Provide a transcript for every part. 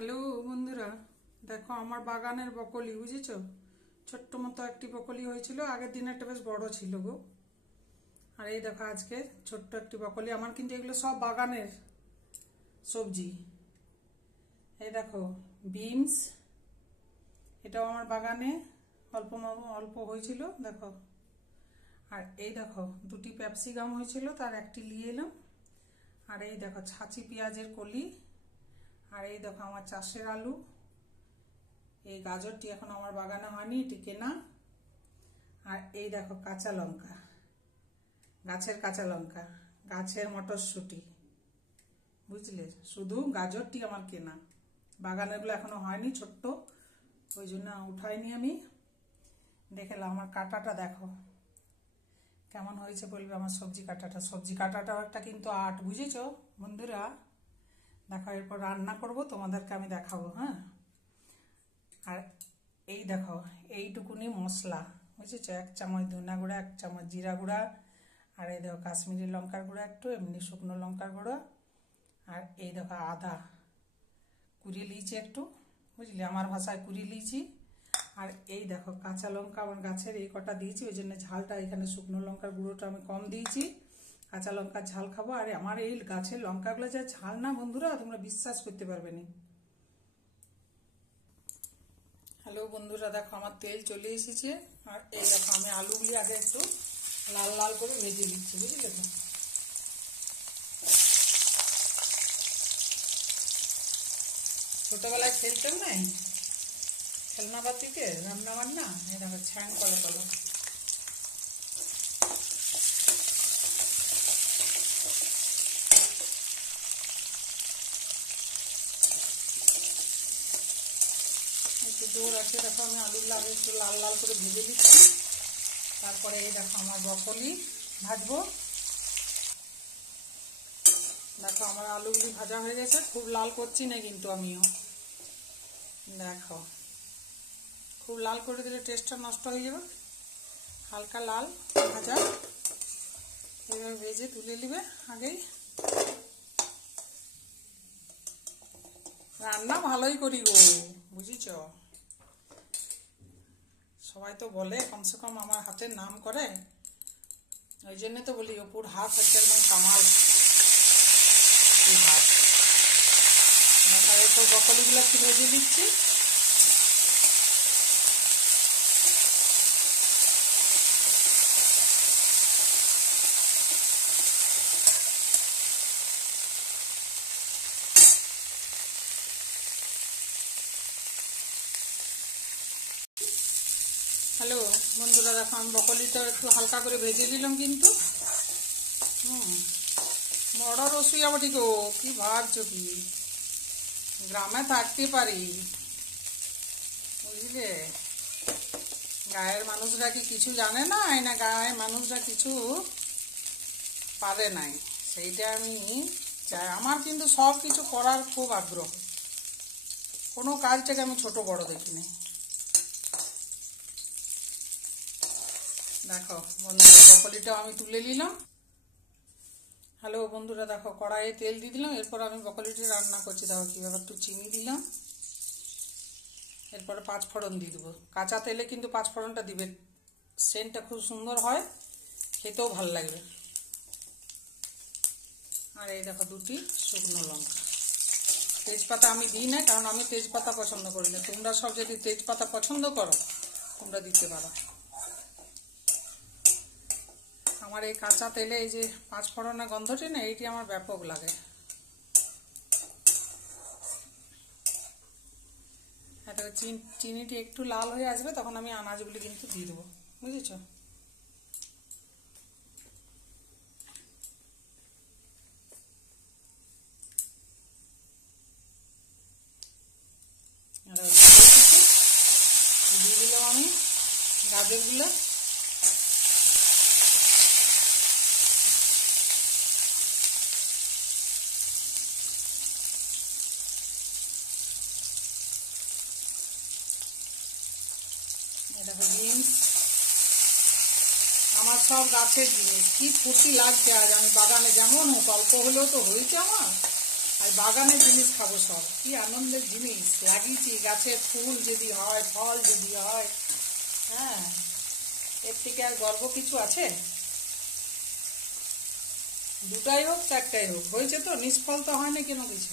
Hello বন্ধুরা, দেখো আমার বাগানের বকলি বুঝেছো। ছোট্ট মতো একটি বকলি হয়েছিল, আগের দিন একটা বেশ বড় ছিল গো। আর এই দেখো আজকে ছোট্ট একটি বকলি। আমার কিন্তু এগুলো সব বাগানের সবজি। এই দেখো বিনস, এটাও আমার বাগানে অল্প অল্প হয়েছিল দেখো। আর এই দেখো দুটি ক্যাপসিকাম হয়েছিল, তার একটি নিয়ে এলাম। আর এই দেখো ছাঁচি পেঁয়াজের কলি। আর এই দেখো আমার চাষের আলু। এই গাজরটি এখন আমার বাগানে হয়নি, এটি কেনা। আর এই দেখো কাঁচা লঙ্কা, গাছের কাঁচা লঙ্কা, গাছের মটরশুঁটি, বুঝলে। শুধু গাজরটি আমার কেনা, বাগানেরগুলো এখনো হয়নি, ছোট্ট, ওই জন্য উঠাইনি আমি। দেখলাম আমার কাঁটাটা দেখো কেমন হয়েছে বলবে। আমার সবজি কাটাটাও একটা কিন্তু আর্ট, বুঝেছো বন্ধুরা। দেখো এরপর রান্না করব, তোমাদেরকে আমি দেখাবো। হ্যাঁ, আর এই দেখো এইটুকুনি মশলা, বুঝেছো। 1 চামচ ধনা গুঁড়া, 1 চামচ জিরা গুঁড়া, আর এই দেখো কাশ্মীরি লঙ্কার গুঁড়া একটু, এমনি শুকনো লঙ্কার গুঁড়ো। আর এই দেখো আদা কুড়িয়ে লিয়েছি একটু, বুঝলি, আমার ভাষায় কুড়িয়ে লিয়েছি। আর এই দেখো কাঁচা লঙ্কা আমার গাছের এই কটা দিয়েছি, ওই জন্য ঝালটা এখানে শুকনো লঙ্কার গুঁড়োটা আমি কম দিয়েছি। কাঁচা লঙ্কার ঝাল খাবো। আর আমার এই গাছের লঙ্কাগুলো যা ঝাল না বন্ধুরা, তোমরা বিশ্বাস করতে পারবে না। হ্যালো বন্ধুরা, দেখো আমার তেল চলে এসেছে। আর এই দেখো আমি আলুগুলি আগে একটু লাল লাল করে ভেজে দিচ্ছি, বুঝলে তো। ছোটবেলায় খেলতাম না খেলনা বাতিতে রান্না বান্না, এই দেখো ছ্যাং কলে কলো। একটু জোর আছে, দেখো আমি আলুগুলো আগে একটু লাল লাল করে ভেজে দিচ্ছি। তারপরে এই দেখো আমার ব্রকলি ভাজবো। দেখো আমার আলুগুলি ভাজা হয়ে গেছে, খুব লাল করছি না কিন্তু আমিও। দেখো খুব লাল করে দিলে টেস্টটা নষ্ট হয়ে যাবে। হালকা লাল ভাজা, এইভাবে ভেজে তুলে নিবে আগেই। রান্না ভালোই করি গো, বুঝেছ। সবাই তো বলে কমসে কম আমার হাতের নাম করে, ওই জন্য তো বলি অপুর হাত হচ্ছে একদম কামাল হাত। দেখা এরপর বকলিগুলো একটু ভেজে দিচ্ছি। হ্যালো বন্ধুরা, দেখো আমি বকলিটা একটু হালকা করে ভেজে দিলাম কিন্তু। বড় রসুইয়া বটি গো, কি ভাবছো কি, গ্রামে থাকতে পারি, বুঝলে। গায়ের মানুষরা কি কিছু জানে না, না গায়ের মানুষরা কিছু পারে নাই, সেইটা আমি চাই। আমার কিন্তু সব কিছু করার খুব আগ্রহ, কোনো কাজটাকে আমি ছোট বড় দেখিনি। দেখো বন্ধুরা বকলিটাও আমি তুলে নিলাম। হ্যালো বন্ধুরা, দেখো কড়াইয়ে তেল দিয়ে দিলাম। এরপর আমি বকলিটা রান্না করছি, দেখো কীভাবে। একটু চিনি দিলাম, এরপরে 5 ফোড়ন দিয়ে দেবো। কাঁচা তেলে কিন্তু 5 ফোড়নটা দিবে, সেন্টটা খুব সুন্দর হয়, খেতেও ভালো লাগবে। আর এই দেখো দুটি শুকনো লঙ্কা। তেজপাতা আমি দিই না, কারণ আমি তেজপাতা পছন্দ করি না। তোমরা সব যদি তেজপাতা পছন্দ করো তোমরা দিতে পারো। আমার এই কাঁচা তেলে এই যে 5 ফোড়নের গন্ধটি না, এইটি আমার ব্যাপক লাগে। চিনিটি একটু লাল হয়ে আসবে, তখন আমি আনাজগুলি কিন্তু দিয়ে দেবো, বুঝেছ। দিয়ে দিলাম আমি গাজরগুলো। দেখো বিনস, আমার সব গাছের জিনিস, কি ফুর্তি লাগছে আজ। আমি বাগানে যেমন হোক, অল্প হলেও তো হয়েছে আমার, আর বাগানের জিনিস খাবো সব, কি আনন্দের জিনিস লাগিয়েছি, গাছের ফুল যদি হয়, ফল যদি হয়, হ্যাঁ, এর থেকে আর গর্ব কিছু আছে? দুটাই হোক চারটাই হোক, হয়েছে তো, নিষ্ফল তো হয় না কেন কিছু।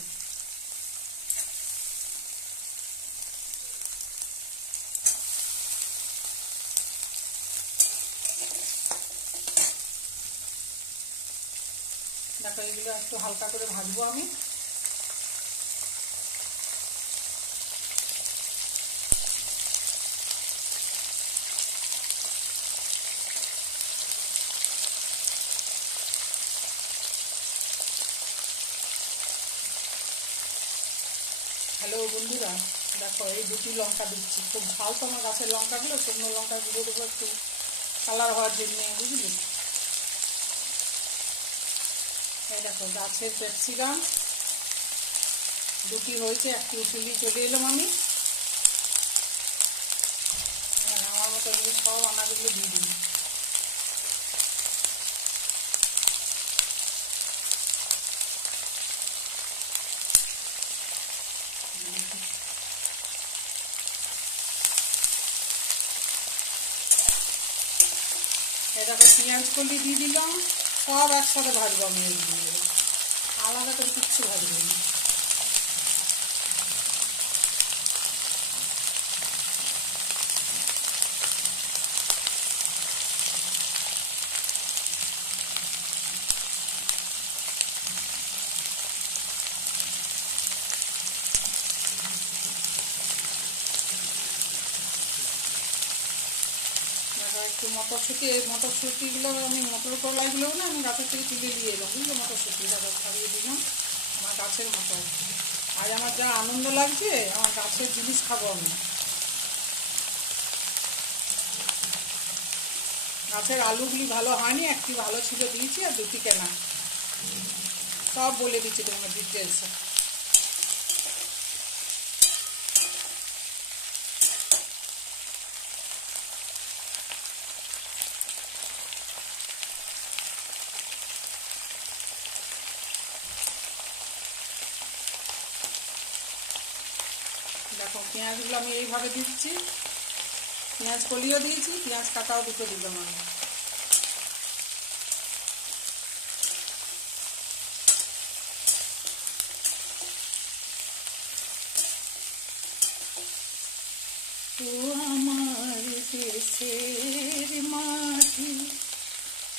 দেখো এগুলো একটু হালকা করে ভাজবো আমি। হ্যালো বন্ধুরা, দেখো এই দুটি লঙ্কা দিচ্ছি, খুব ঝাল তো আমার গাছের লঙ্কাগুলো, শুকনো লঙ্কা গুঁড়ো দেবো একটু কালার হওয়ার জন্য, বুঝলি। এই দেখো গাছের ক্যাপসিকাম দুটি হয়েছে, একটি উঠিয়ে চলে এলাম আমি। আমার মতো এগুলো সব আনাজগুলো দিয়ে দিই। এটাকে পেঁয়াজ কলি দিয়ে দিলাম, সব একসাথে ভাজবো আমি, এইগুলো আলাদা করে কিচ্ছু ভাজবো না। একটু মটরশুঁটি, এই মটরশুঁটিগুলো আমি মটর কলাইগুলো না আমি গাছের থেকে তুলে নিয়ে এলাম, বুঝলো, মটরশুঁটি দেখো খাইয়ে দিলাম, আমার গাছের মটর। আজ আমার যা আনন্দ লাগছে, আমার গাছের জিনিস খাবো আমি। গাছের আলুগুলি ভালো হয়নি, একটি ভালো ছিল দিয়েছি আর দুটি কেনা, সব বলে দিচ্ছি তোমার ডিটেলসে। দেখো পেঁয়াজগুলো আমি এইভাবে দিচ্ছি, পেঁয়াজ কলিও দিয়েছি, পেঁয়াজ কাটাও দুটো দিলাম আমি। ও আমার দেশের মাঝি,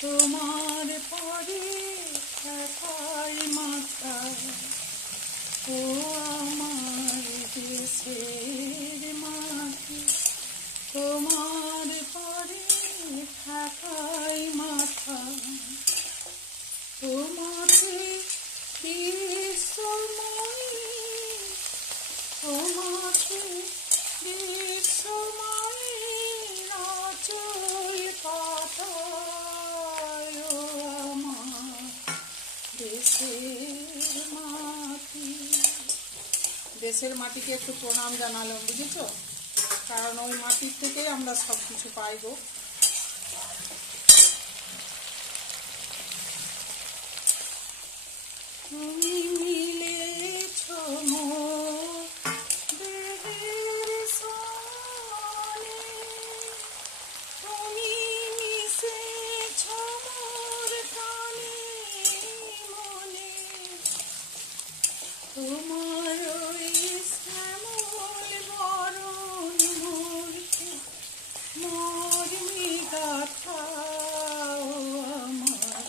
তোমার পরে থাকাই মাথা, ও আমার দেশের মাঝি, তোমার পরে থাকাই মাথা, তোমাকে বিশ্বময়ী, তোমাকে বিশ্বময়ী আঁচল পাতায়, ও আমার দেশের মাটি। দেশের মাটিকে একটু প্রণাম জানালাম, বুঝেছো, কারণ ওই মাটির থেকেই আমরা সব কিছু পাইব। তুমি মিলেছ দেহের সনে, তুমি মিশেছ মোর কানে মনে, তোমার ওই শ্যামল বরণ মূর্তি মোর গাথা, আমার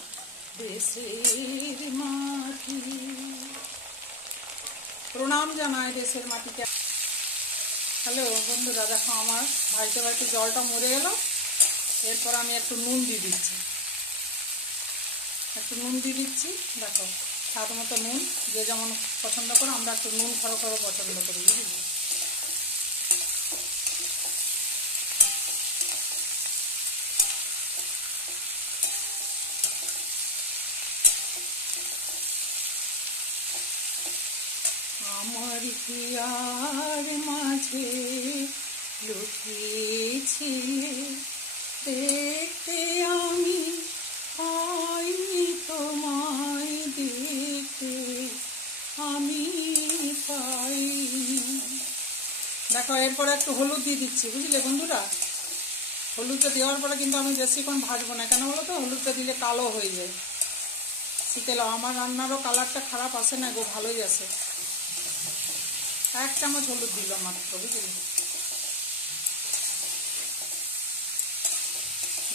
দেশের মাটি। প্রণাম জানাই দেশের মাটিকে। হ্যালো বন্ধুরা, দেখো আমার ভাইতে ভাইতে জলটা মরে গেল, এরপর আমি একটু নুন দিয়ে দিচ্ছি, দেখো স্বাদ মতো নুন, যে যেমন পছন্দ করো, আমরা একটু নুন খরো পছন্দ করি, বুঝলি। আমার হিয়ার মাঝে লুকিয়েছিলে, দেখতে আমি পাইনি তোমায়, দেখতে দেখো এরপরে একটু হলুদ দিয়ে দিচ্ছি, বুঝলে বন্ধুরা। হলুদটা দেওয়ার পরে কিন্তু আমি বেশিক্ষণ ভাজবো না, কেন বলো তো, হলুদটা দিলে কালো হয়ে যায়। শিখে নাও, আমার রান্নারও কালারটা খারাপ আসে না গো, ভালোই আসে। 1 চামচ হলুদ দিলাম মাত্র, বুঝলি।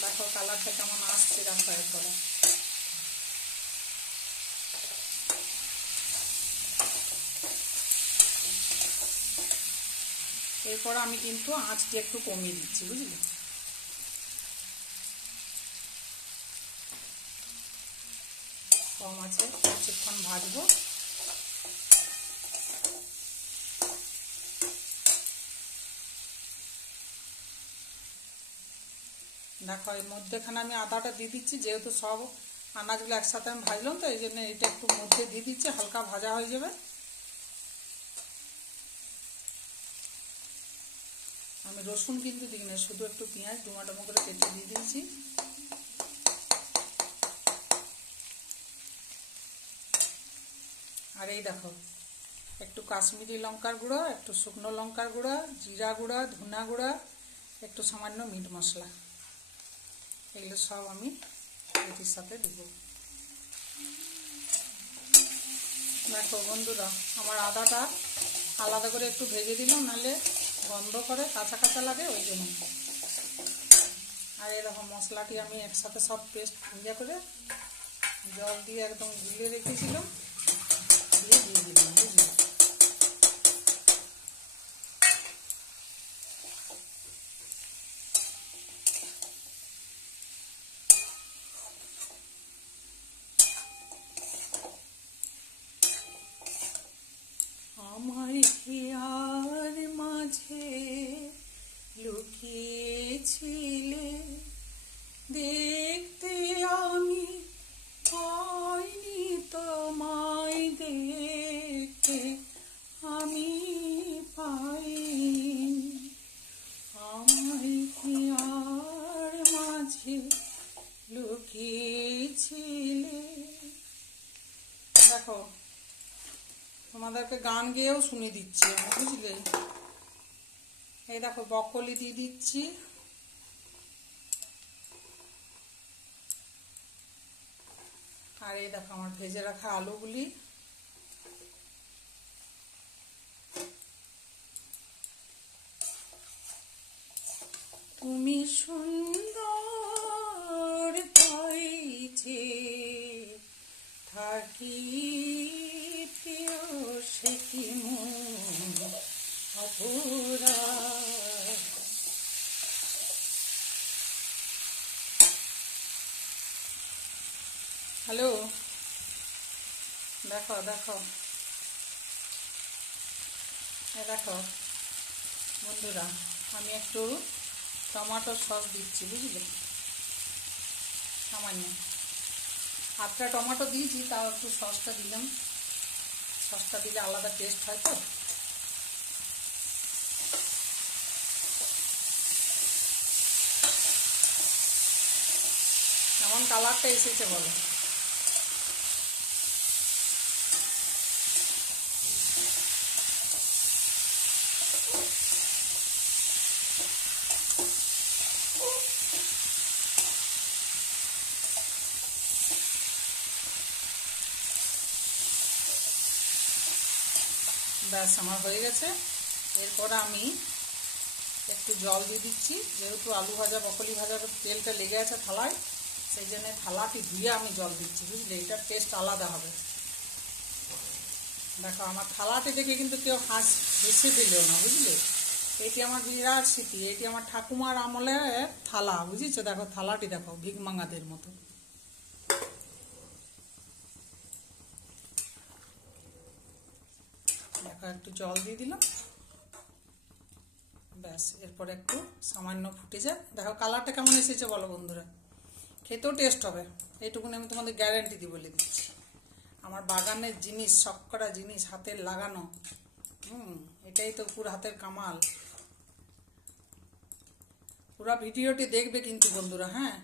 দেখো কালারটা কেমন আসছে, দেখো এরপরে। এরপর আমি কিন্তু আঁচটি একটু কমিয়ে দিচ্ছি, বুঝলি। কম আছে, কিছুক্ষণ ভাজবো। দেখো এর মধ্যেখানে আমি আদাটা দিয়ে দিচ্ছি, যেহেতু সব আনাজগুলো একসাথে আমি ভাজলাম, তো এই জন্য এটা একটু মধ্যে দিয়ে দিচ্ছি, হালকা ভাজা হয়ে যাবে। আমি রসুন কিন্তু দিই না, শুধু একটু পেঁয়াজ ডুমো করে কেটে দিয়ে দিয়েছি। আর এই দেখো একটু কাশ্মীরি লঙ্কার গুঁড়ো, একটু শুকনো লঙ্কার গুঁড়ো, জিরা গুঁড়া, ধনা গুঁড়া, একটু সামান্য মিট মশলা, এগুলো সব আমি এটির সাথে দেব। দেখো বন্ধুরা, আমার আদাটা আলাদা করে একটু ভেজে দিলাম, নাহলে গন্ধ করে, কাঁচা কাঁচা লাগে, ওই জন্য। আর এরকম মশলাটি আমি একসাথে সব পেস্ট ভাজা করে জল দিয়ে একদম গুলিয়ে রেখেছিলাম, দিয়ে দিলাম, বুঝলি। আমার হিয়ার মাঝে লুকিয়েছিলে, দেখতে আমি পাইনি তোমায়, দেখতে আমি পাইনি। আমার হিয়ার মাঝে লুকিয়েছিলে। দেখো তোমাদেরকে গান গেয়েও শুনে দিচ্ছি আমি, বুঝলে। এই দেখো বকলি দিয়ে দিচ্ছি, আর এই দেখো আমার ভেজে রাখা আলুগুলি। তুমি সুন্দর তাই যে থাকি, প্রিয় সে কি মন অপরাধ। হ্যালো, দেখো দেখো, দেখো বন্ধুরা, আমি একটু টমেটো সস দিচ্ছি, বুঝলে, সামান্য। হাফটা টমেটো দিয়েছি, তাও একটু সসটা দিলাম, সসটা দিলে আলাদা টেস্ট হয় তো। কেমন কালারটা এসেছে বলো। ব্যাস আমার হয়ে গেছে। এরপর আমি একটু জল দিয়ে দিচ্ছি, যেহেতু আলু ভাজা বকলি ভাজার তেলটা লেগে আছে থালায়, সেই জন্য থালাটি ধুয়ে আমি জল দিচ্ছি, বুঝলে, এটার টেস্ট আলাদা হবে। দেখো আমার থালাটি দেখে কিন্তু কেউ হেসে দিলেও না, বুঝলে। এটি আমার বিরাট স্মৃতি, এটি আমার ঠাকুমার আমলে থালা, বুঝেছো। দেখো থালাটি দেখো, ভিকমাঙ্গাদের মতো। দেখো একটু জল দিয়ে দিলাম, ব্যাস। এরপর একটু সামান্য ফুটে যায়। দেখো কালারটা কেমন এসেছে বলো বন্ধুরা। খেতেও টেস্ট হবে, এইটুকুনি আমি তোমাদের গ্যারান্টি দিয়ে বলে দিচ্ছি। আমার বাগানের জিনিস, সবকটা জিনিস হাতের লাগানো, এটাই তো পুরো হাতের কামাল। পুরো ভিডিওটি দেখবে কিন্তু বন্ধুরা, হ্যাঁ,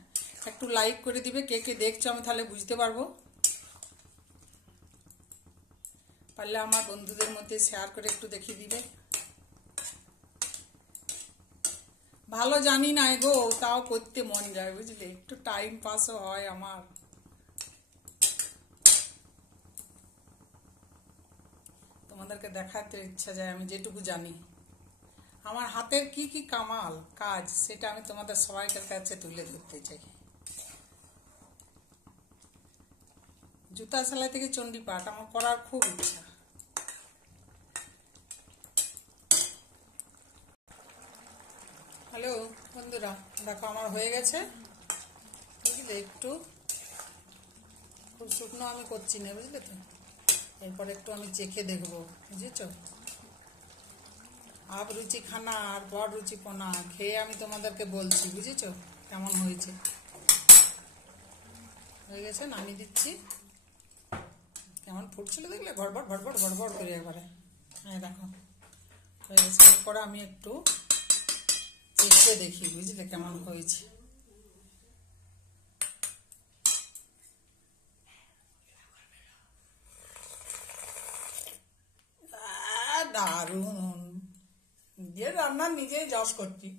একটু লাইক করে দিবে, কে কে দেখছো আমি তাহলে বুঝতে পারবো। পারলে আমার বন্ধুদের মধ্যে শেয়ার করে একটু দেখিয়ে দিবে। ভালো জানি না গো, তাও করতে মন যায় বুঝলে, একটু টাইম পাসও হয় আমার। তোমাদেরকে দেখাতে ইচ্ছা যায় আমি যেটুকু জানি, আমার হাতের কি কি কামাল কাজ সেটা আমি তোমাদের সবাইকার কাছে তুলে ধরতে চাই। জুতা সেলাই থেকে চণ্ডী পাঠ আমার করার খুব ইচ্ছা। হ্যালো বন্ধুরা, দেখো আমার হয়ে গেছে বুঝলে, একটু খুব শুকনো আমি করছি না বুঝলে তো, এরপর একটু আমি চেখে দেখবো বুঝেছ। আপ রুচি খানা আর বড় রুচি পোনা খেয়ে আমি তোমাদেরকে বলছি বুঝেছ কেমন হয়েছে। হয়ে গেছে, নামিয়ে দিচ্ছি। কেমন ফুটছিল দেখলে, গড়বড় গড়বড় গড়বড় করে একবারে। হ্যাঁ দেখো হয়ে গেছে, এরপরে আমি একটু চেখে দেখি বুঝলে কেমন হয়েছে। দারুণ, নিজের রান্না নিজেই জজ করছি।